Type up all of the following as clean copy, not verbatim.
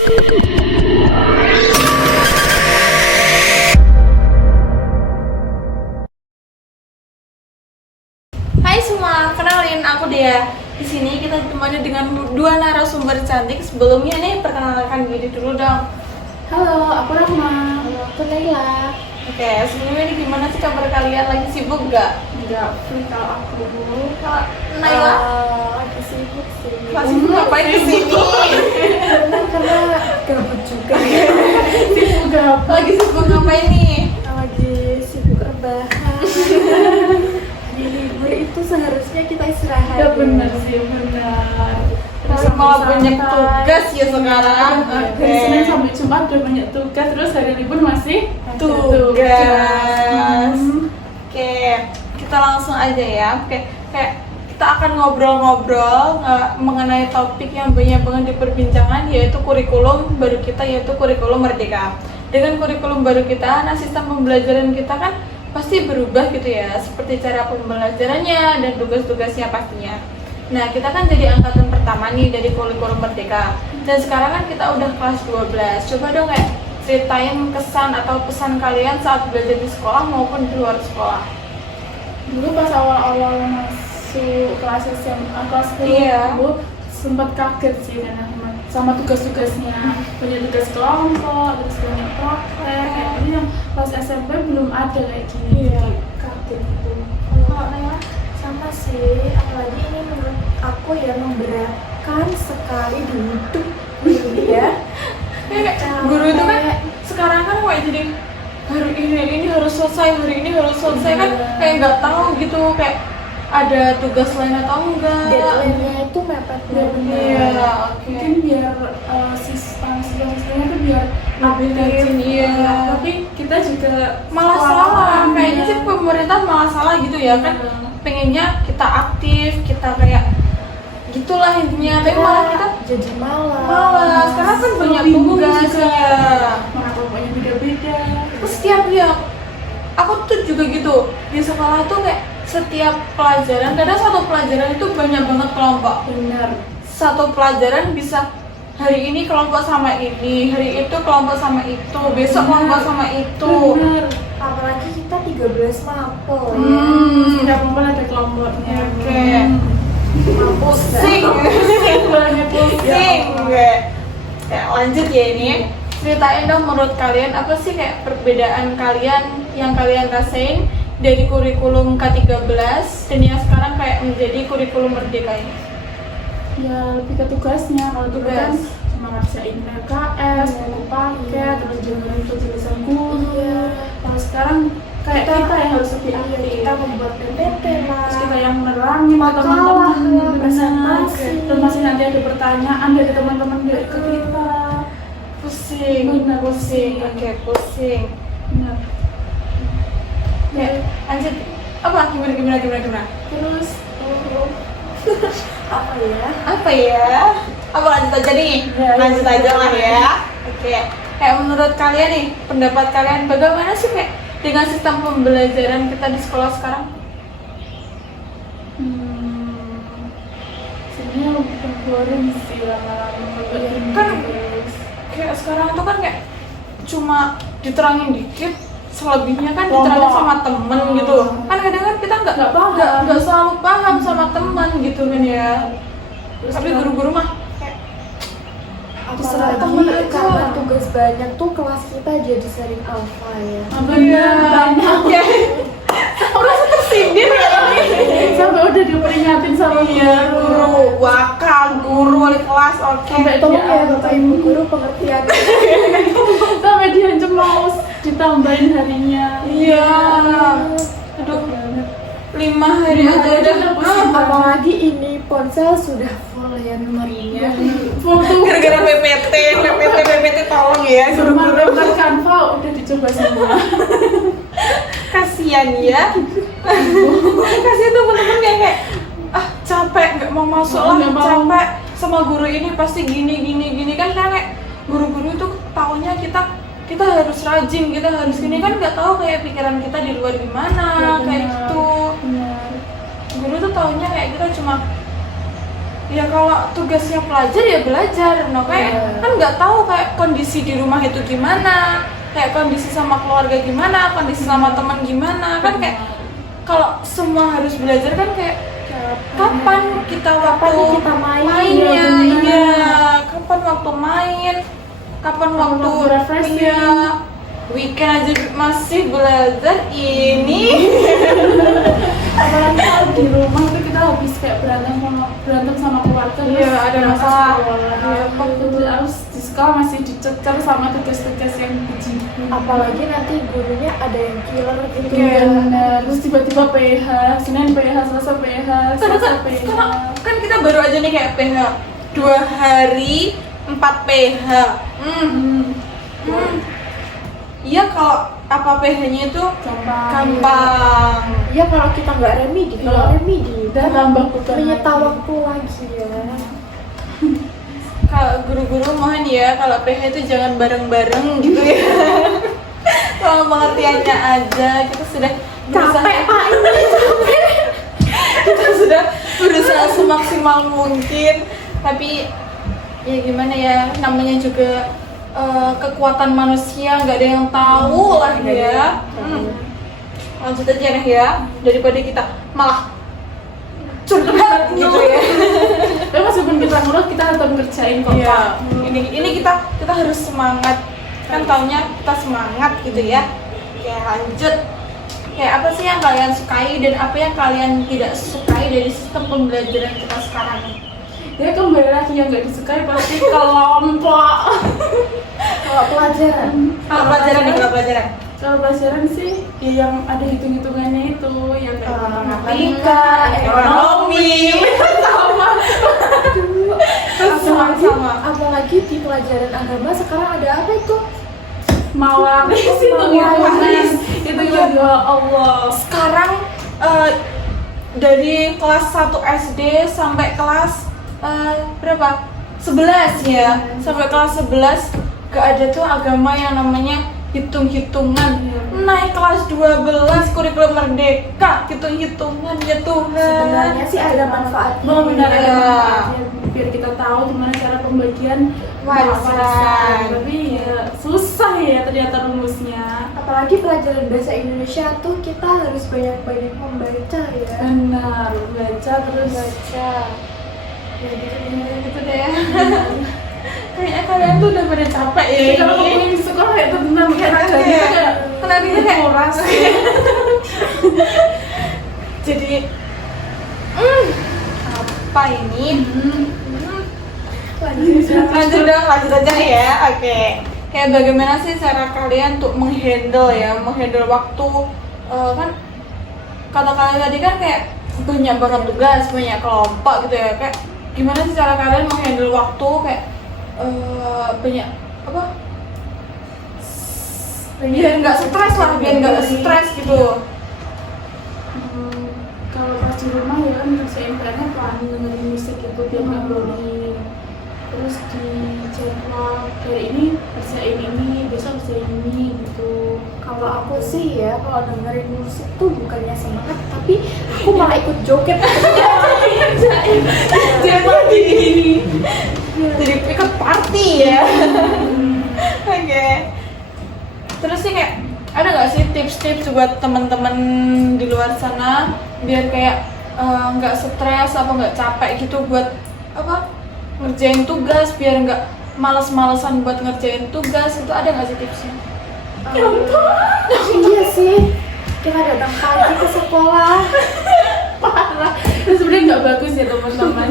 Hai semua, kenalin aku Dea. Di sini kita ditemani dengan dua narasumber cantik. Sebelumnya nih perkenalkan diri dulu dong. Halo, aku Rahma. Halo, aku Naila. Oke, sebelumnya nih gimana sih kabar kalian? Lagi sibuk gak? Enggak, free kalau aku dulu. Kalau Naila Lagi sibuk sih. masih ngapain di sini? Karena gabut juga. Sibuk gabut. Lagi sibuk ngapain nih? Lagi sibuk rebahan. Di libur itu seharusnya kita istirahat. Ya benar sih, benar. Tapi malah banyak tugas ya sekarang. Dari Senin sampai Jumat udah banyak tugas, terus hari libur masih tugas. Oke, kita langsung aja ya. Oke, kayak kita akan ngobrol-ngobrol mengenai topik yang banyak banget diperbincangan, yaitu kurikulum baru kita, yaitu kurikulum Merdeka. Dengan kurikulum baru kita, nah sistem pembelajaran kita kan pasti berubah gitu ya, seperti cara pembelajarannya dan tugas-tugasnya pastinya. Nah, kita kan jadi angkatan pertama nih dari kurikulum Merdeka. Dan sekarang kan kita udah kelas 12. Coba dong kayak ceritain kesan atau pesan kalian saat belajar di sekolah maupun di luar sekolah. Dulu pas awal-awal masuk kelas SMA, kelas 10 Iya. dulu sempat kaget sih dan sama tugas-tugasnya. Banyak tugas kelompok, terus banyak praktek. Kayak ini yang pas SMP belum ada kayak gini. Iya. Kaget gitu. Kalau Naila sama sih, apalagi ini menurut aku ya memberatkan sekali duduk ini ya. Kayak guru itu kan sekarang kan kayak jadi hari ini harus selesai, hari ini harus selesai kan kayak nggak tahu gitu kayak ada tugas lain atau enggak. Deadline-nya itu mepet banget. Iya, oke. Mungkin biar siswa-siswanya tuh biar lebih Update, rajin, iya. Tapi kita juga Malah salah, kayaknya sih pemerintah malah salah gitu ya kan. Pengennya kita aktif, kita kayak gitulah intinya, tapi malah kita jadi malas karena kan banyak tugas ya. Mana kelompoknya beda-beda. Terus setiap ya, aku tuh juga gitu di sekolah tuh kayak setiap pelajaran, kadang satu pelajaran itu banyak banget kelompok. Benar. Satu pelajaran bisa hari ini kelompok sama ini, hari itu kelompok sama itu, besok kelompok sama itu. Benar. apalagi kita 13 mapel Setiap kelompok ada kelompoknya. Oke. Pusing, Pusing banget pusing gue. Ya, lanjut ya ini. Ceritain dong menurut kalian apa sih kayak perbedaan kalian yang kalian rasain dari kurikulum K13 dan yang sekarang kayak menjadi kurikulum Merdeka ini? Ya lebih ke tugasnya. Kalau dulu kan Tugas. cuma ngerjain LKS, buku paket, terus jangan untuk tulisan guru. Iya. Kalau sekarang kayak kita yang harus lebih aktif. kita membuat PPT lah Terus kita yang nerangin ke Makalah, teman-teman, presentasi. terus masih nanti ada pertanyaan dari teman-teman dari ke kita. Pusing, Benar, pusing, pusing. oke pusing. Benar. Ya, lanjut. Apa? Gimana? terus apa ya Apa ya? Apa lanjut aja nih? Ya, Lanjut ya. aja lah ya. Oke. Kayak menurut kalian nih, pendapat kalian bagaimana sih kayak dengan sistem pembelajaran kita di sekolah sekarang? Sebenarnya lebih boring sih lama-lama. Kan kayak sekarang tuh kan kayak cuma diterangin dikit, selebihnya kan diterangin Kelompok. sama temen gitu. Kan kadang kan kita Nggak paham. nggak selalu paham sama teman gitu kan ya. Terus Tapi kan- guru-guru mah kayak Terserah apalagi temen aja. karena tugas banyak tuh kelas kita jadi sering alfa ya Benar, banyak. Ya. Merasa tersindir ya ini. Sampai udah diperingatin sama Iya, guru, wakal, guru, wali kelas, oke. Sampai tolong ya dia- bapak ibu guru pengertian sampai diancam mau ditambahin harinya. Iya. Aduh, 5 hari aja udah. apalagi ini ponsel sudah full ya memorinya Foto Gara-gara PPT tolong ya Semua guru-guru. tempat Canva udah dicoba semua. Kasian ya. Kasian temen-temen yang kayak capek nggak mau masuk lah, Nggak mau. capek sama guru ini pasti gini kan kayak guru-guru itu taunya kita harus rajin, kita harus gini kan nggak tahu kayak pikiran kita di luar gimana Ya, kayak benar. gitu. Benar. Guru tuh taunya kayak kita cuma Ya kalau tugasnya pelajar ya belajar, no kayak kan nggak tahu kayak kondisi di rumah itu gimana, kayak kondisi sama keluarga gimana, kondisi sama teman gimana, kan kayak kalau semua harus belajar kan kayak kapan kita waktu kita main, mainnya, ya, iya, kapan waktu main, kapan waktu waktu refreshing. iya, weekend aja masih belajar ini. Apalagi kalau di rumah itu kita habis kayak berantem sama keluarga, Iya, terus ada berangkat masalah. sekolah. Iya, Terus harus di sekolah masih dicecer sama tugas-tugas yang begitu. Apalagi nanti gurunya ada yang killer gitu Iya, ya. benar. Terus tiba-tiba PH, Senin PH, Selasa PH, Selasa PH. Kan kita baru aja nih kayak PH 2 hari 4 PH. Iya kalau apa PH-nya itu gampang. Iya kalau kita nggak remedi, kalau Iya. remedi Udah tambah beban menyita lagi. waktu lagi ya. Kalau guru-guru mohon ya kalau PH itu jangan bareng-bareng gitu ya. Kalau pengertiannya aja kita sudah berusaha, Capek pak ini. kita sudah berusaha semaksimal mungkin, tapi ya gimana ya, namanya juga kekuatan manusia nggak ada yang tahu lah ya. Lanjut aja nih ya, daripada kita malah curhat gitu ya. Tapi meskipun kita ngurut, kita tetap ngerjain kok. Iya, Pak. ini kita harus semangat, kan taunya kita semangat gitu ya. Oke, lanjut. Kayak apa sih yang kalian sukai dan apa yang kalian tidak sukai dari sistem pembelajaran kita sekarang ini? Ya kembali lagi yang nggak disukai pasti kelompok. Kalau pelajaran, Kalau pelajaran nih, kalau pelajaran. Kalau pelajaran sih ya yang ada hitung-hitungannya itu, yang kayak matematika, ekonomi, sama. apalagi di pelajaran agama sekarang ada apa itu? mawaris itu Mawaris. itu ya Allah. Sekarang dari kelas 1 SD sampai kelas berapa? 11 ya. Sampai kelas 11 gak ada tuh agama yang namanya hitung-hitungan. Naik kelas 12 kurikulum merdeka, hitung-hitungan ya Tuhan. Sebenarnya sih ada manfaatnya. Oh benar ada Iya. manfaatnya. Biar kita tahu gimana cara pembagian Warisan. Tapi ya susah ya ternyata rumusnya. Apalagi pelajaran bahasa Indonesia tuh kita harus banyak-banyak membaca ya. Benar, baca terus Baca. Ya gitu deh ya. Kayaknya kalian tuh udah pada capek ya Jadi kalau ini. ngomongin di sekolah kayak tentang kayak Kenapa tadi ya? kayak Kenapa dia kayak kuras. Jadi apa ini? Lanjut aja ya. Oke. Kayak bagaimana sih cara kalian untuk menghandle waktu, kan kata kalian tadi kan kayak banyak banget tugas, banyak kelompok gitu ya. Kayak gimana sih cara kalian menghandle waktu kayak banyak apa? Biar nggak stres lah, biar nggak stres gitu. Kalau pas di rumah ya kan ngerjain PR-nya paling dengerin musik itu biar nggak boring. Terus di jadwal hari ini kerjain ini, besok kerjain ini gitu. Kalau aku sih ya, kalau dengerin musik tuh bukannya semangat, tapi aku malah ikut joget. Jadi ikut party ya. Oke. Terus sih kayak ada nggak sih tips-tips buat teman-teman di luar sana biar kayak nggak stres apa nggak capek gitu buat apa ngerjain tugas, biar nggak males-malesan buat ngerjain tugas, itu ada nggak sih tipsnya? Iya sih, kita datang pagi ke sekolah. Parah. Itu sebenarnya nggak bagus ya teman-teman.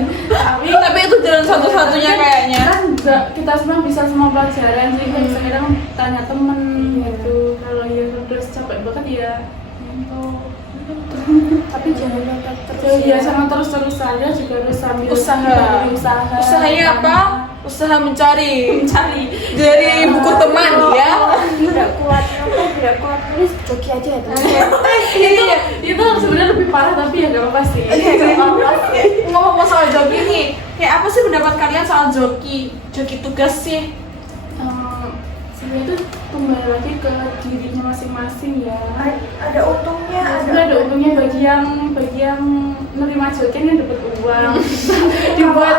Tapi itu jalan satu-satunya kayaknya. Kan nggak kita semua bisa semua pelajaran, jadi kan kadang tanya temen gitu. Kalau ya terus capek banget ya. Ngantuk. Tapi jangan nonton terus Jadi ya sama terus-terusan ya juga harus sambil Usaha. usaha. Usahanya apa? Usaha mencari dari Iya. buku teman ya. Tidak kuat nonton, tidak kuat nulis, joki aja ya teman. Iya. Itu sebenarnya lebih parah tapi ya nggak apa-apa sih. Ngomong soal joki nih, kayak apa sih pendapat kalian soal joki tugas sih? ya itu kembali lagi ke dirinya masing-masing ya. Ada untungnya, Ada untungnya bagi yang menerima jodoh yang dapat uang. Dibuat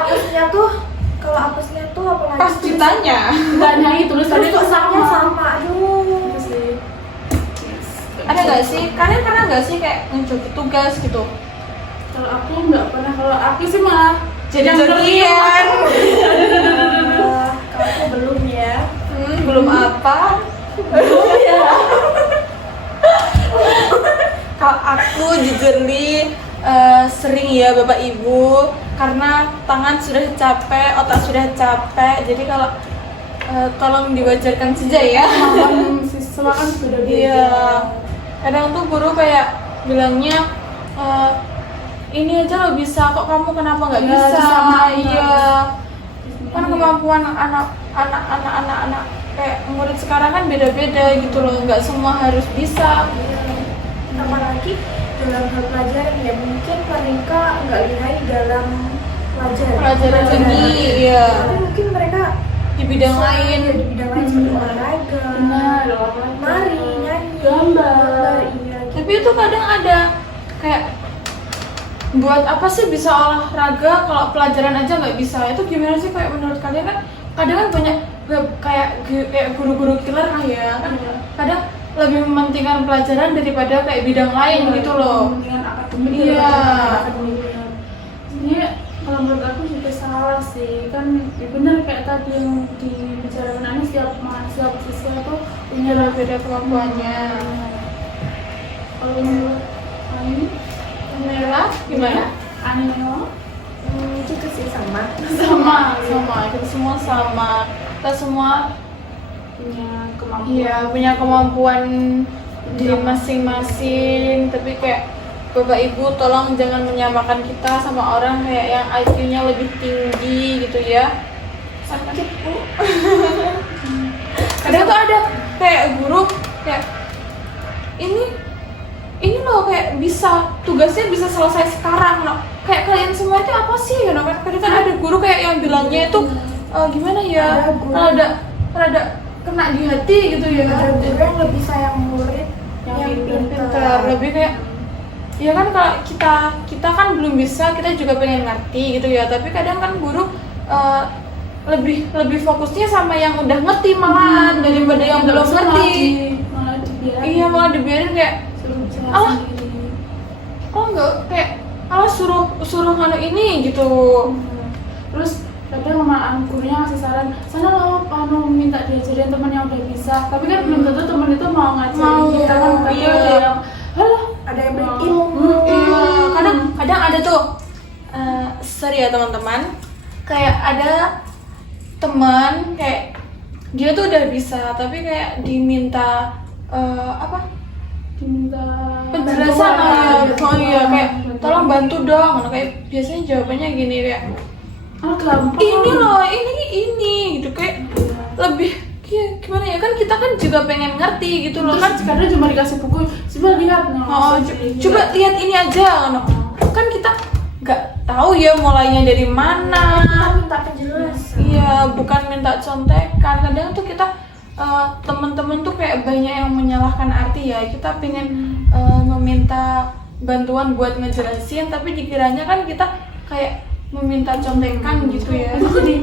kalau apesnya tuh apalagi Pas ditanya, tanya tulisannya itu tulisannya sama. sama. Aduh. Itu sih. ada nggak sih? Kalian pernah nggak sih kayak mencoba tugas gitu? Kalau aku nggak pernah, kalau aku sih malah Jadi-jadian. Kalau aku belum ya. Belum apa? Kalau aku jujurly sering ya Bapak Ibu, karena tangan sudah capek, otak sudah capek. Jadi kalau tolong diwajarkan saja ya. kemampuan siswa kan sudah beda. Iya. Kadang tuh guru kayak bilangnya ini aja lo bisa kok, kamu kenapa nggak Ya, bisa? disamain. Iya. Kan kemampuan anak kayak murid sekarang kan beda-beda gitu loh, nggak semua harus bisa. Apalagi dalam hal pelajaran ya, mungkin mereka nggak lihai dalam Pelajaran seni, iya. tapi mungkin mereka Di bidang bisa, lain. ya, di bidang lain seperti olahraga, Benar, olahraga. nari, nyanyi, Gambar. iya. Tapi itu kadang ada kayak buat apa sih bisa olahraga kalau pelajaran aja nggak bisa? Itu gimana sih kayak menurut kalian? Kan kadang kan banyak kayak guru-guru killer lah ya kan. Kadang lebih mementingkan pelajaran daripada kayak bidang lain gitu loh. Dengan akademik. Iya. Sebenarnya kalau menurut aku juga salah sih, kan ya benar kayak tadi yang dibicarakan Ani, setiap siswa itu punya Beda kemampuannya. Kalau menurut Ani Nela gimana? Ani memang Gitu sih sama. Sama, kita semua sama. Kita semua punya kemampuan. iya punya kemampuan diri masing-masing, tapi kayak Bapak Ibu tolong jangan menyamakan kita sama orang kayak yang IQ-nya lebih tinggi gitu ya. Sakit bu. Kadang tuh ada kayak guru kayak ini loh kayak bisa tugasnya bisa selesai sekarang loh. Kayak kalian semua itu apa sih ya? Kadang kan ada guru kayak yang bilangnya itu gimana ya? Ada guru. Rada kena di hati gitu ya. Ada guru yang lebih sayang murid Yang Pintar, lebih kayak ya kan kalau kita kan belum bisa, kita juga pengen ngerti gitu ya, tapi kadang kan guru lebih fokusnya sama yang udah ngerti malahan daripada yang belum ngerti. Malah dibiarin. Iya, malah dibiarin kayak Suruh bicara Allah. sendiri. enggak kayak suruh nganu ini gitu. Terus kadang sama gurunya ngasih saran, sana lo minta diajarin teman yang udah bisa, tapi kan belum tentu teman itu mau ngajarin kita kan. Kadang iya. ada yang halah, ada yang mau. berilmu. Iya, kadang ada tuh sorry ya teman-teman, kayak ada teman kayak dia tuh udah bisa tapi kayak diminta diminta penjelasan bantuan. iya kayak tolong bantu dong. Nah, kayak biasanya jawabannya gini kayak Gampang. ini loh ini gitu kayak lebih gimana ya, kan kita kan juga pengen ngerti gitu loh kan. Kadang cuma dikasih buku, coba lihat Coba lihat ini aja kan kita nggak tahu ya mulainya dari mana. Minta penjelasan. Iya, bukan minta contekan. Kadang tuh kita teman-teman tuh kayak banyak yang menyalahkan arti ya. Kita pengen meminta bantuan buat ngejelasin, tapi dikiranya kan kita kayak meminta contekan gitu ya. Jadi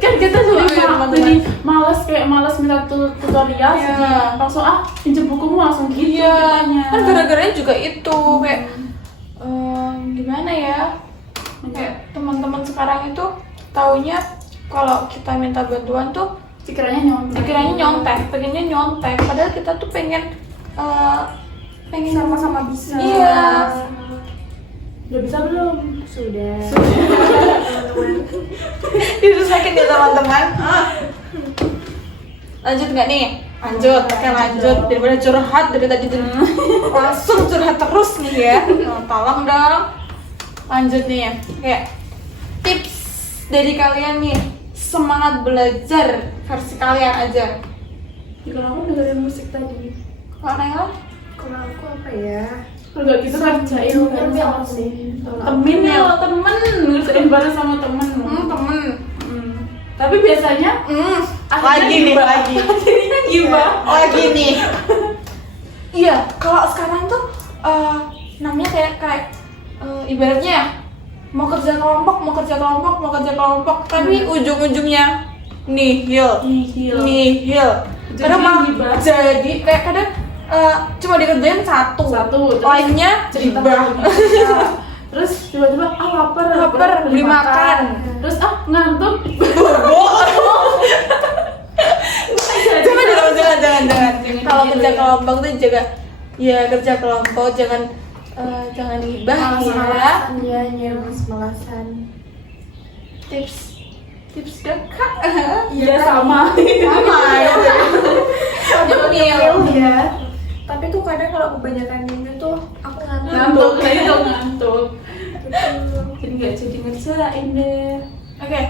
kan kita juga Iya, teman-teman. jadi malas minta tutorial, Iya. jadi langsung pinjam bukumu langsung gitu iya, kitanya. kan gara-garanya juga itu kayak gimana ya? Kayak teman-teman sekarang itu taunya kalau kita minta bantuan tuh dikiranya nyontek, pengennya nyontek, padahal kita tuh pengen Sama-sama bisa. Iya. Udah bisa belum? Sudah. Itu sakit ya teman-teman. Lanjut nggak nih? Lanjut, oke lanjut. Daripada curhat dari tadi tuh langsung curhat terus nih ya. Nah, tolong dong. Lanjut nih ya. Kayak tips dari kalian nih, semangat belajar versi kalian aja. Kalau aku dengerin musik tadi. Kok Nela? Kalau aku apa ya? Kalau nggak gitu kerjain bareng sama sih. temen ya, temen ngerjain bareng sama temen. Temen. Tapi biasanya lagi nih lagi akhirnya gibah. lagi nih. Iya, kalau sekarang tuh namanya kayak ibaratnya ya, mau kerja kelompok, tapi ujung-ujungnya nihil. Jadi Kadang malah gibah. jadi kayak kadang cuma dikerjain satu, terus lainnya cerita gibah. cerita. Terus tiba-tiba lapar beli makan. Terus ngantuk. Jangan. Kalau gitu kerja ya. kelompok tuh jaga, ya kerja kelompok jangan gibah ya. Malas-malasan ya, malas-malasan. Tips dekat. Iya sama. Sama ya. Nyemil. ya. Tapi tuh kadang kalau kebanyakan nyemil tuh aku ngantuk. Ngantuk, saya tuh ngantuk. Gitu. Jadi nggak jadi ngerjain deh. Oke.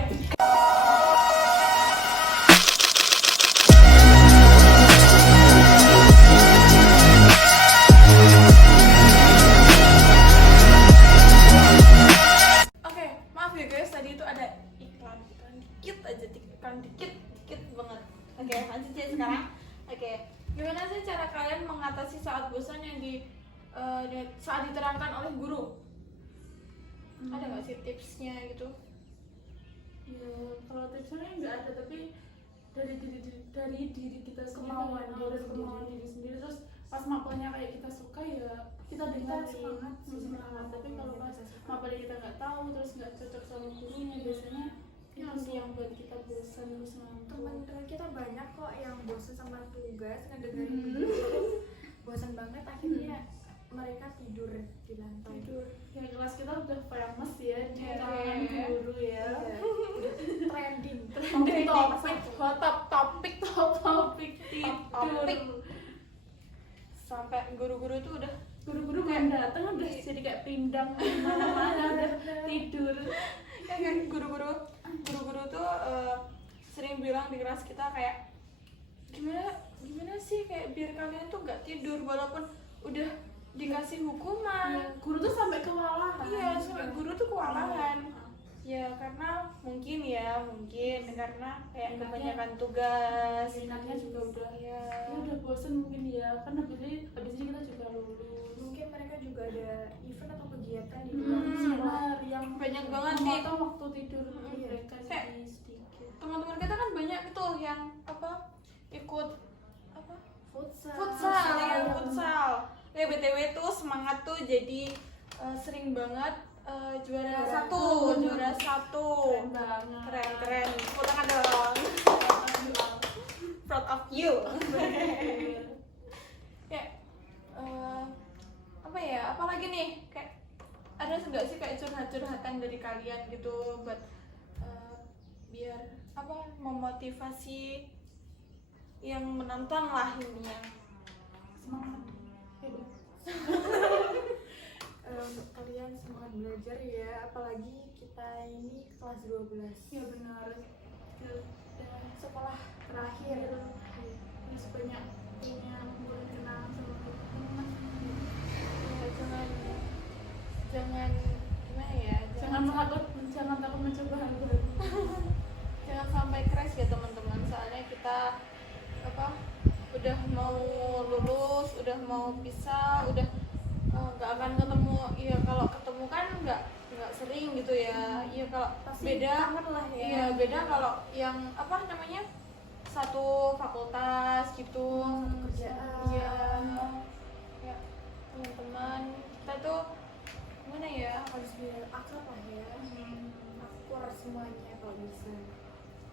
Oke, maaf ya guys, tadi itu ada iklan dikit aja, dikit banget. Oke, lanjut ya sekarang. Oke, gimana sih cara kalian mengatasi saat bosan yang saat diterangkan oleh guru? Ada nggak sih tipsnya gitu? Ya kalau tipsnya nggak ada, tapi dari diri kita sendiri, Kemauan dari diri kemauan diri sendiri. Terus pas mapelnya kayak kita suka ya kita dengar semangat sih. semangat. Tapi kalau pas mapelnya kita nggak tahu terus nggak cocok sama gurunya, biasanya itu sih yang buat kita bosan terus ngantuk. Teman-teman kita banyak kok yang bosan sama tugas, ngedengerin begitu. Bosan banget akhirnya mereka tidur di lantai. Ya kelas kita udah famous ya di Iya. kalangan guru ya. Trending. Top topik tidur. Sampai guru-guru tuh udah Guru-guru kan datang udah jadi kayak pindang mana-mana udah tidur. ya kan, guru-guru tuh sering bilang di kelas kita kayak gimana sih kayak biar kalian tuh nggak tidur walaupun udah dikasih hukuman. Guru tuh sampai kewalahan. Iya, sampai guru tuh kewalahan. Ya karena mungkin karena kayak Enaknya- kebanyakan tugas. Enaknya juga udah ya udah bosen mungkin ya, kan habis ini kita juga lulus. Mungkin mereka juga ada event atau kegiatan di Hmm, luar sekolah. yang banyak banget nih. memotong waktu tidur Iya. mereka Kayak jadi sedikit. teman-teman kita kan banyak tuh yang ikut Futsal. futsal. Ya BTW tuh semangat tuh jadi sering banget juara satu. Keren banget. Keren. Tepuk tangan dong. Proud of you. Kayak apa ya? Apalagi nih kayak ada nggak sih kayak curhatan dari kalian gitu buat biar memotivasi yang menantang lah intinya. Semangat. Hebat. Untuk kalian semangat belajar ya, apalagi kita ini kelas 12. Ya benar. Sekolah terakhir. Terus banyak punya kenangan sama teman. Ya, jangan gimana ya? Jangan takut mencoba hal baru. Jangan sampai crash ya teman-teman. Soalnya kita udah mau lulus, udah mau pisah, udah nggak akan ketemu. Iya kalau ketemu kan nggak sering gitu ya. Iya kalau Pasti beda. kangen lah ya. Iya beda kalau yang satu fakultas gitu. Satu kerjaan. Iya. Ya teman-teman kita tuh gimana ya? Harus biar akrab lah ya. Akur semuanya kalau bisa.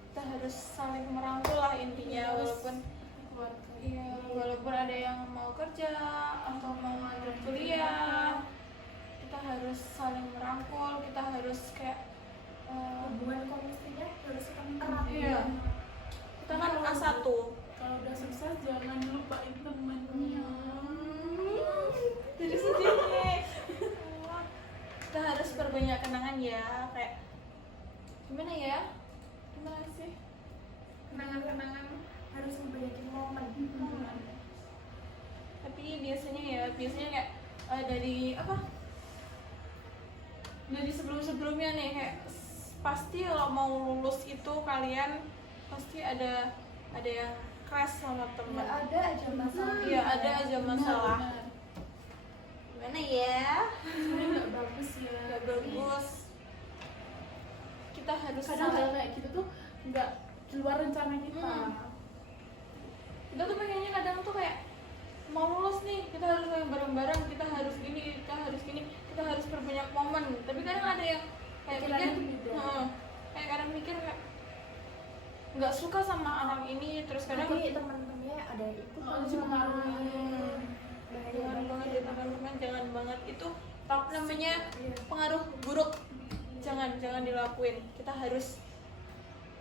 Kita harus saling merangkul lah intinya walaupun Keluarga. iya, walaupun ada yang mau kerja atau mau lanjut kuliah, kita harus saling merangkul, kita harus kayak Hubungan komisinya harus erat. iya. Kita kan A1. Kalau udah sukses jangan lupain temennya. Jadi sedih nih. Kita harus perbanyak kenangan ya, kayak gimana ya? Gimana sih? Kenangan-kenangan harus membanyakin momen. Tapi biasanya kayak dari sebelumnya nih kayak pasti kalau mau lulus itu kalian pasti ada yang crash sama teman. Ya, ada aja masalah. Iya, ada aja masalah. Benar, Gimana ya? sebenarnya nggak bagus ya. Gak bagus. Kita harus Kadang hal kayak gitu tuh nggak di luar rencana kita. Kita tuh pengennya kadang tuh kayak mau lulus nih, kita harus main bareng-bareng, kita harus gini, kita harus perbanyak momen. Tapi kadang ada yang kayak Pikirannya mikir, tuh beda. kayak kadang mikir kayak nggak suka sama anak ini, terus kadang Nanti teman-temannya ada yang ikut Langsung mempengaruhi. bahaya jangan banget ya teman-teman, jangan banget itu tak namanya Iya. pengaruh buruk. Jangan dilakuin. Kita harus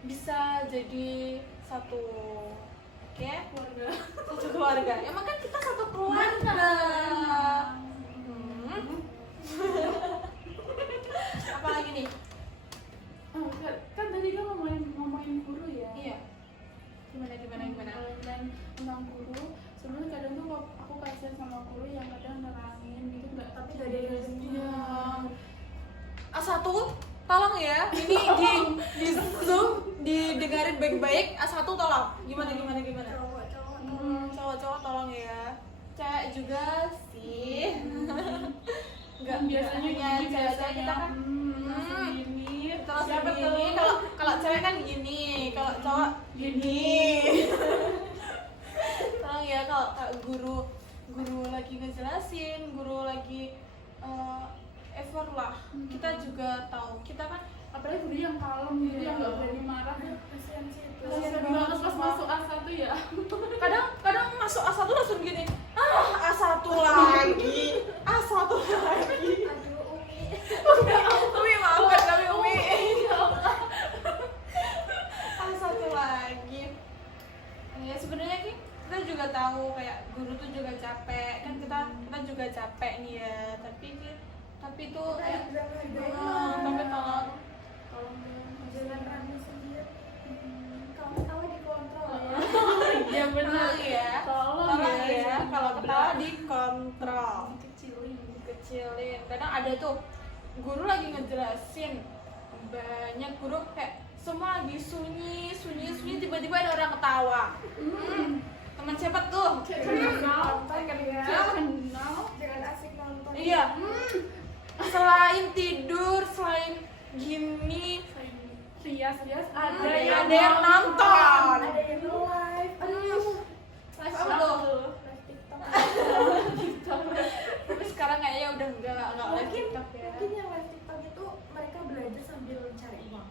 bisa jadi satu Keluarga. satu keluarga. Emang kan kita satu keluarga. Apa lagi nih? Oh, kan tadi kan ngomongin guru ya. Iya. Gimana? Dan tentang guru, sebenarnya kadang tuh aku kasihan sama guru yang kadang nerangin gitu nggak, tapi Nggak ada yang dengar. A1 tolong ya. Ini di Zoom didengarin baik-baik. A1 tolong. Gimana? Cowok-cowok tolong ya. Cewek juga sih. Enggak Biasanya ya, gini, cewek-cewek kita kan langsung gini. terus Siapa gini. tuh? Kalau cewek kan gini, kalau cowok gini. Tolong ya kalau guru lagi ngejelasin, guru lagi effort lah. Kita juga tahu. Kita kan Apalagi guru yang kalem gitu, yang nggak berani marah. Kasihan sih itu. Kasihan banget pas masuk A1 ya. kadang masuk A1 langsung gini. A1 lagi. A1 lagi. Aduh, Umi. Umi maafkan kami Umi. A1 lagi. Ya sebenarnya kita juga tahu kayak guru tuh juga capek kan, kita juga capek nih ya, tapi tuh kayak tapi tolong Jangan rame sendiri. Kalau ketawa dikontrol ya. Ya benar. tolong ya, Tolong ya. kalau ketawa dikontrol, Kecilin. kadang ada tuh guru lagi ngejelasin, banyak guru kayak semua lagi sunyi tiba-tiba ada orang ketawa. Teman siapa tuh? Nonton ya. Kenal. Jangan asik nonton. Iya. Selain tidur, selain gini, Rias ada ada yang nonton. Ada yang live. Aduh. Live apa tuh? Live TikTok. Tapi sekarang kayaknya udah enggak live Mungkin TikTok ya. mungkin yang live TikTok itu mereka belajar sambil mencari uang.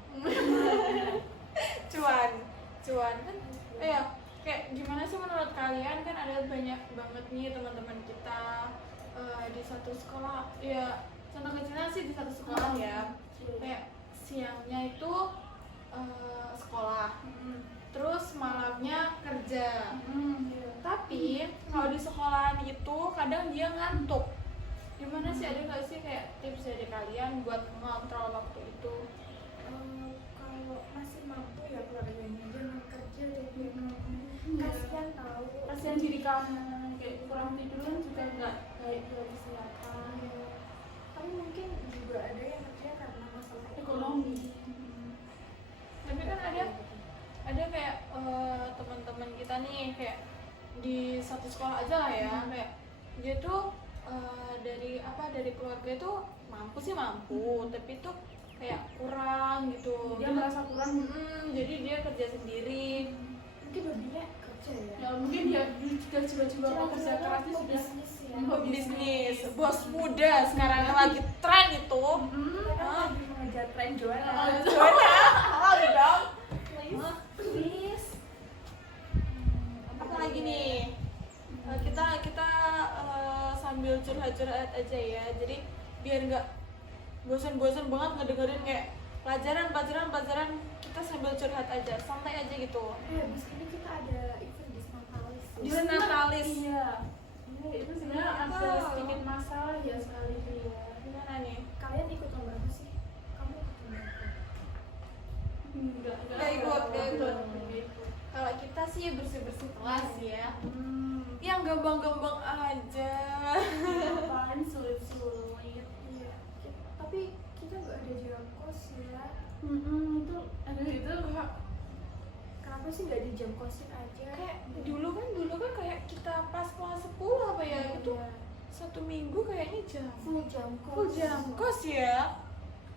cuan kan. Kayak gimana sih menurut kalian, kan ada banyak banget nih teman-teman kita di satu sekolah. Ya, contoh kecilnya sih di satu sekolah ya. Kayak siangnya itu sekolah, terus malamnya kerja. Tapi kalau di sekolahan itu kadang dia ngantuk. Gimana sih, ada nggak sih kayak tips dari kalian buat mengontrol waktu itu? Kalau masih mampu ya keluarganya jangan kerja deh. Kasihan tahu. Kasihan diri kamu, kayak kurang tidur kan juga nggak baik buat kesehatan. Tapi mungkin juga ada yang kerja karena masalah Ekonomi. Tapi kan ada kayak teman-teman kita nih kayak di satu sekolah aja lah ya, kayak dia tuh dari keluarga itu mampu, tapi tuh kayak kurang gitu. Dia merasa kurang. Jadi dia kerja sendiri. mungkin hobinya kerja ya. Ya mungkin dia juga jiwa-jiwa pekerja kerasnya sudah bisnis ya. Bisnis, bos muda sekarang lagi tren itu. Mereka lagi mengejar tren juara. Juara, halal dong. Please. Apa lagi nih? Kita sambil curhat-curhat aja ya. Jadi biar nggak bosan-bosan banget ngedengerin kayak pelajaran, kita sambil curhat aja, santai aja gitu. Habis ini kita ada event disnatalis. Disnatalis. Iya. Itu sebenarnya ada Wow. sedikit masalah ya sekali itu ya. Gimana nih? Kalian ikut lomba apa sih? Kamu ikut lomba apa? Nggak ikut. Kalau kita sih bersih-bersih kelas ya. Yang gampang-gampang aja. Apaan sulit-sulit. Iya. Tapi kita nggak ada jago kos ya. Itu aduh itu Kenapa sih nggak dijengkosin aja? Kayak dulu kan kayak kita pas kelas 10 apa ya, itu Iya. 1 minggu kayaknya full jam kos. full jam kos ya.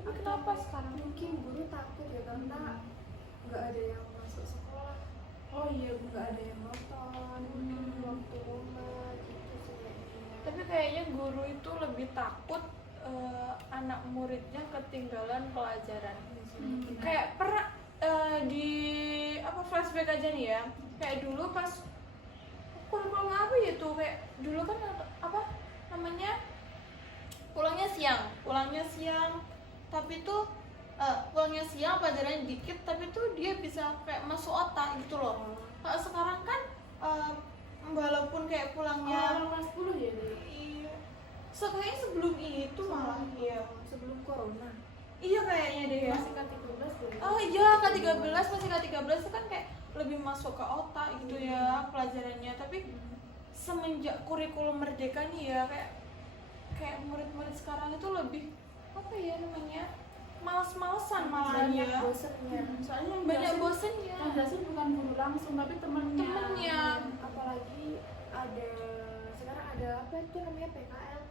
Tapi kenapa sekarang? Mungkin guru takut ya karena nggak ada yang masuk sekolah, oh iya nggak ada yang nonton waktu rumah gitu sih kayaknya. Tapi kayaknya guru itu lebih takut anak muridnya ketinggalan pelajaran. Kayak pernah di apa flashback aja nih ya. Kayak dulu pas kurikulum apa ya tuh, kayak dulu kan apa namanya, pulangnya siang tapi tuh pulangnya siang pelajarannya dikit tapi tuh dia bisa kayak masuk otak gitu loh. Kalau sekarang kan walaupun kayak pulangnya kelas 10 ya deh. iya, kayaknya sebelum itu malah iya Sebelum corona iya kayaknya deh ya. Masih K13 deh. Oh iya, K13 masih K13 itu kan kayak lebih masuk ke otak gitu ya pelajarannya. Tapi semenjak kurikulum merdeka nih ya, kayak murid-murid sekarang itu lebih apa ya namanya, males-malesan malah banyak ya. bosennya. Soalnya yang Banyak jelasin- bosen ya. yang jelasin bukan guru langsung tapi temennya. Apalagi ada sekarang ada apa itu namanya PKL.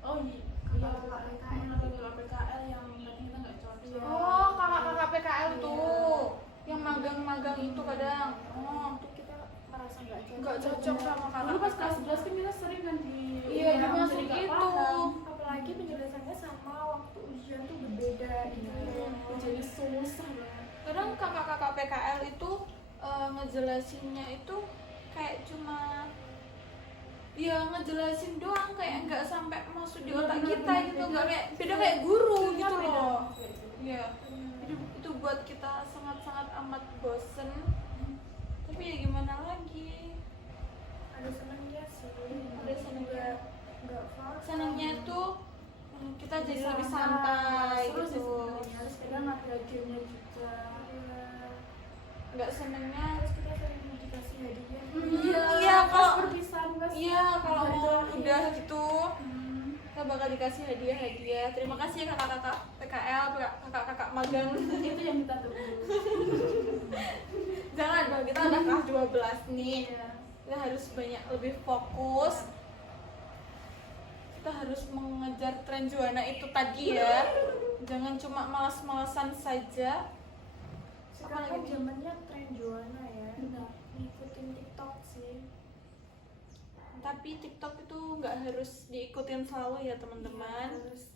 Oh iya. Kakak PKL. Kakak PKL yang tadi kita nggak cocok. Oh, kakak-kakak PKL tuh yang magang-magang itu kadang. Oh, Itu kita merasa nggak cocok. nggak cocok sama Dulu pas kakak. kelas 11 kan kita sering kan di Iya, yang masuk jadi nggak gitu. paham. Apalagi penjelasannya sama waktu ujian tuh berbeda gitu. Jadi susah banget. Kadang kakak-kakak PKL itu ngejelasinnya itu kayak cuma ya ngejelasin doang, kayak nggak sampai masuk di otak kita gitu, nggak kayak beda kayak guru gitu loh. Iya, itu buat kita sangat-sangat amat bosen. Tapi ya gimana lagi? Ada senangnya sih. Ada senangnya. Nggak fun. Senangnya tuh kita jadi lebih santai Seru sih gitu. sebenarnya. Terus kadang ada game-nya juga. Nggak senangnya Terus kita sering dikasih hadiah. iya, pas kalau- perpisahan pas. iya kalau Itu, udah gitu kita bakal dikasih hadiah. Terima kasih ya kakak-kakak PKL, kakak-kakak magang. itu yang kita tunggu. Jangan dong, kita udah kelas 12 nih. Iya. Kita harus banyak lebih fokus. Kita harus mengejar tren Juwana itu tadi ya. Jangan cuma malas-malasan saja. Sekarang kan zamannya tren Juwana ya. Benar. Ngikutin TikTok sih. Tapi TikTok itu nggak harus diikutin selalu ya teman-teman. Harus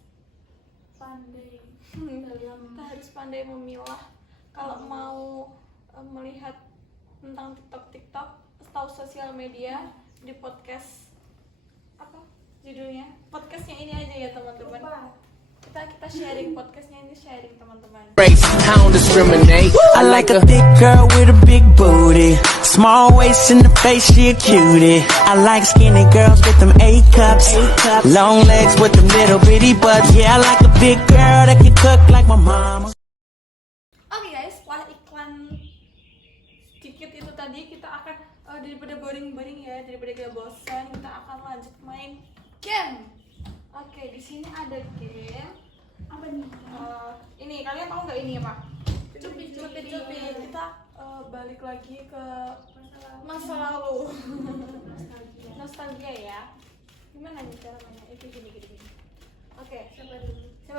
pandai Kita dalam harus pandai memilah. Kalau mau melihat tentang TikTok, tahu sosial media di podcast apa judulnya? Podcastnya ini aja ya teman-teman. Lupa. Kita sharing podcastnya ini, sharing teman-teman. Race, I don't discriminate. I like a thick girl with a big booty. Small waist in the face, she a cutie. I like skinny girls with them A cups. Long legs with them little bitty butts. Yeah, I like a big girl that can cook like my mama. Oke guys, setelah iklan sedikit itu tadi, kita akan daripada boring-boring ya, daripada gak bosan, kita akan lanjut main game. Oke, di sini ada game. apa nih? Ini kalian tahu nggak ini apa? Cupit-cupit. Kita balik lagi ke masa lalu. Nostalgia ya. Gimana nih cara mainnya? Itu gini. Oke, siapa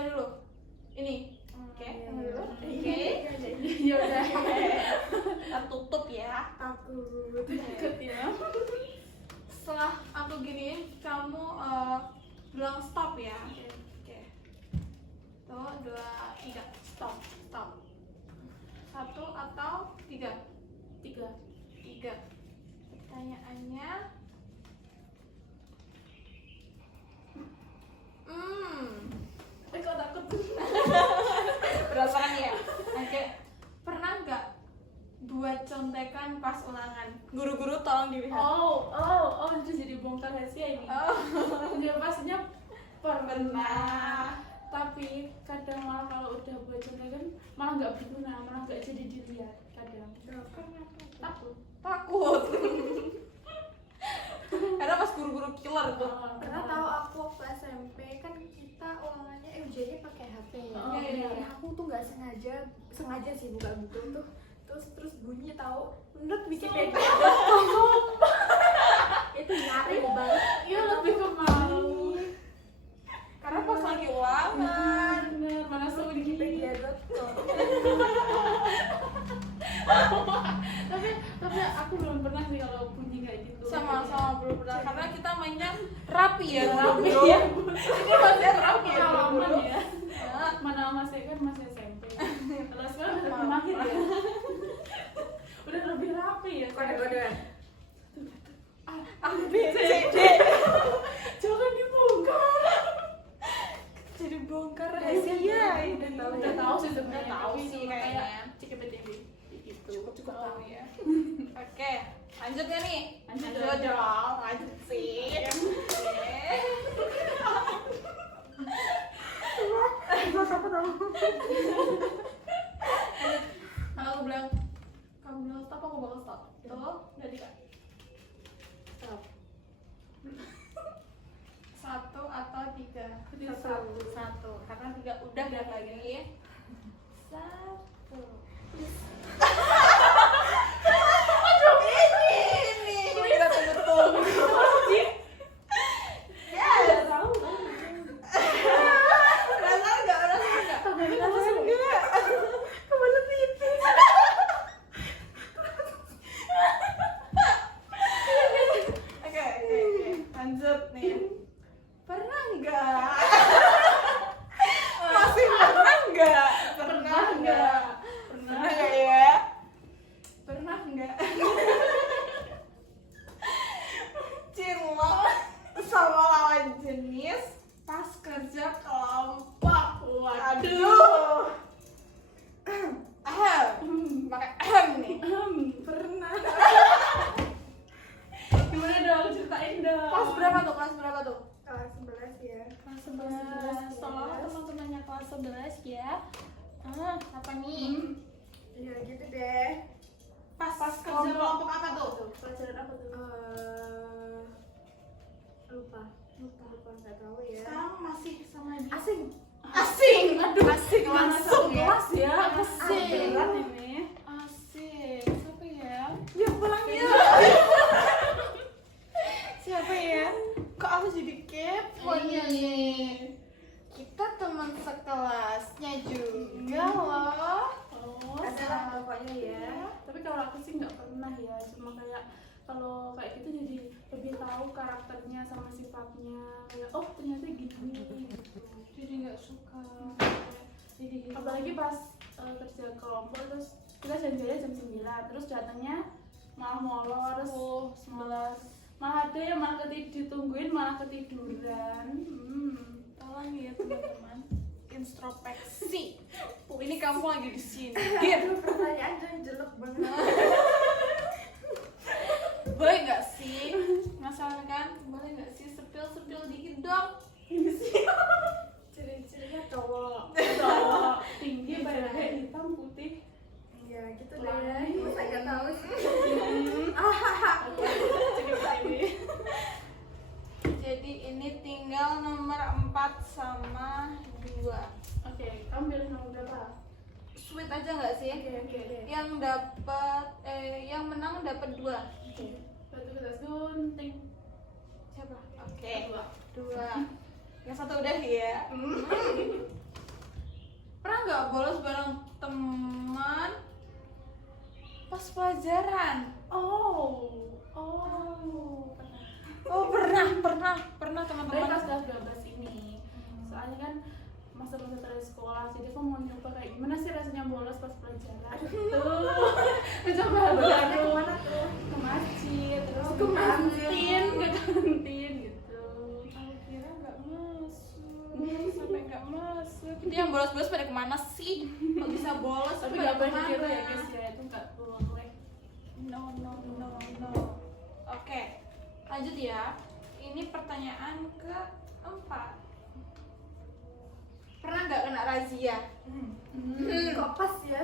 dulu? Ini. Oke, kamu dulu. Oke. Ya udah. Kita tutup ya. Takut. Ikut ya. Setelah aku giniin, kamu bilang stop ya. Oke. Tuh, 2, 3. Stop. 1 atau 3? 3. Pertanyaannya, Kok takut? berdasarkan ya. Oke. Pernah nggak buat contekan pas ulangan? Guru-guru tolong dilihat. Oh, itu jadi bongkar rahasia ini. Dia pastinya pernah. Tapi kadang malah kalau udah buat contekan malah nggak berguna, malah nggak jadi dilihat kadang. Takut. Karena pas guru-guru killer tuh. Pernah tahu aku waktu SMP kan kita ulangannya ujiannya pakai HP. Oh, iya. Nah, aku tuh nggak sengaja sih buka buku tuh. Terus bunyi tahu menurut Wikipedia. Itu nyari banget. Iya lebih ke malu. Karena pas lagi ulangan. Bener, mana suruh Wikipedia.com. tapi aku belum pernah sih kalau bunyi kayak gitu. Sama-sama belum pernah karena kita mainnya rapi ya. Rapi bro. ya. Ini masih rapi ya. Pengalaman bro. ya. Mana masih kan masih SMP. Kalau sekarang udah mahir ya. Udah lebih rapi ya. Kode-kodean. A B C D. Jangan dibongkar. Jadi bongkar Rahasia. rahasia. Udah tahu sih sebenarnya Tahu tapi sih cuma kayaknya. kayak CKPTB gitu. Cukup tahu ya. Oke, lanjut ya nih. Lanjut dong, lanjut sih. Kalau aku bilang, kamu bilang stop, aku bakal stop. Tuh, udah tidak. Stop. 1 atau 3? Satu. Karena 3 udah gak lagi. 1. Ini kita tunggu-tunggu. Yes. Tahu. Perasaan nggak? Perasaan nggak? Kebelet tipis. Oke. Lanjut nih. Pernah nggak? Masih pernah nggak? Pernah nggak? Pernah nggak ya? Pernah nggak? Cinlok sama lawan jenis pas kerja kelompok. Waduh. Pakai nih. Pernah. Gimana dong, ceritain dong. Kelas berapa tuh? Kelas berapa tuh? Kelas 11 ya. Kelas 11. Tolong teman-temannya kelas 11 ya. Apa nih? Ya gitu deh. Pas kerja kelompok apa tuh? Pelajaran apa tuh? Lupa nggak tahu ya. Sekarang masih sama dia. Asing. Asing. Aduh, asing Mana langsung satu ya. kelas ya? Asing. Berat ini. Asik. Siapa ya? Ya pulang ya. Siapa ya? Kok aku jadi kepo Iya nih? Kita teman sekelasnya juga loh. Oh, Ada lah pokoknya ya. tapi kalau aku sih nggak pernah ya, cuma kayak kalau kayak gitu jadi lebih tahu karakternya sama sifatnya, kayak oh ternyata gini gitu. Jadi nggak suka. Jadi apalagi pas kerja kelompok terus kita janjiannya jam 9 terus datangnya malah molor terus 11 malah ada yang malah ditungguin malah ketiduran. Tolong ya teman-teman. Introspeksi. Ini kamu lagi di sini. Aduh, pertanyaan yang jelek banget. Boleh nggak sih? Masalah kan? Boleh nggak sih sepil dikit dong? Ciri-cirinya cowok. Cowok tinggi badannya hitam putih. Ya gitu deh. Masa nggak tahu sih. Jadi ini tinggal nomor 4 sama 2. Oke, kamu pilih nomor berapa? Sweet aja nggak sih? Oke. Yang yang menang dapat 2. Oke. Batu kertas gunting. Siapa? Oke. 2. 2. Yang satu udah ya. Pernah nggak bolos bareng teman pas pelajaran? Oh. Pernah Dari teman-teman. pas kelas 12 ini. Soalnya kan masa-masa terakhir sekolah, jadi aku mau nyoba kayak gimana sih rasanya bolos pas pelajaran. Tuh. Coba Pelajarannya kemana tuh? ke masjid, terus Oh, ke masjid. ke kantin gitu. Aku kira nggak masuk, sampai nggak masuk. Itu yang bolos-bolos pada kemana sih? Kok bisa bolos? Tapi pada nggak boleh kemana? ditiru ya guys ya, itu nggak boleh. No. Oke, lanjut ya. Ini pertanyaan keempat. Pernah nggak kena razia? Kok pas ya?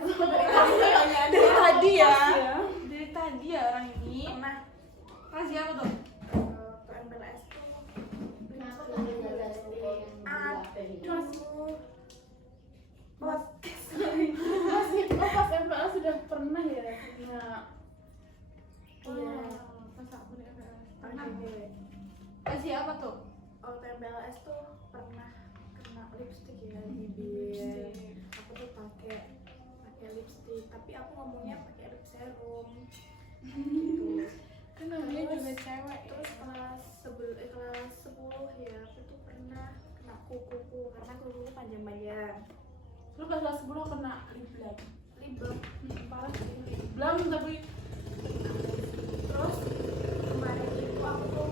Dari tadi ya. Ya. Dari tadi ya orang ini. Pernah. Razia apa tuh? Ke MPLS tuh. lipstick, tapi aku ngomongnya pakai lip serum gitu. Kan namanya Terus- juga cewek. Terus kelas 10 ya, aku tuh pernah kena kuku karena kukuku panjang-panjang. Lu pas kelas 10 kena lip balm. Lip balm, Parah sih lip balm tapi terus kemarin itu aku tuh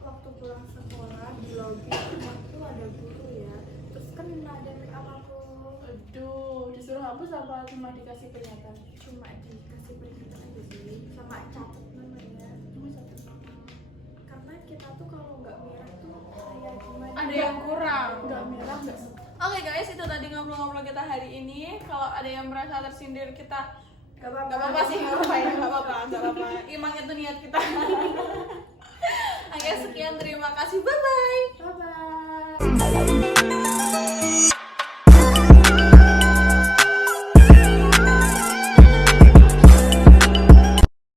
waktu pulang sekolah di lobi itu ada guru ya, terus kena ada make up aku, aduh disuruh hapus apa cuma dikasih peringatan? cuma dikasih peringatan aja sih sama catat namanya. Cuma satu sama. Karena kita tuh kalau nggak merah tuh kayak gimana, Ada yang kurang. Enggak merah enggak suka. Oke guys, itu tadi ngobrol-ngobrol kita hari ini. Kalau ada yang merasa tersindir kita nggak apa-apa. nggak apa-apa sih, nggak apa-apa ya, nggak apa-apa. Emang itu niat kita. Oke, sekian, terima kasih, bye bye. Bye bye.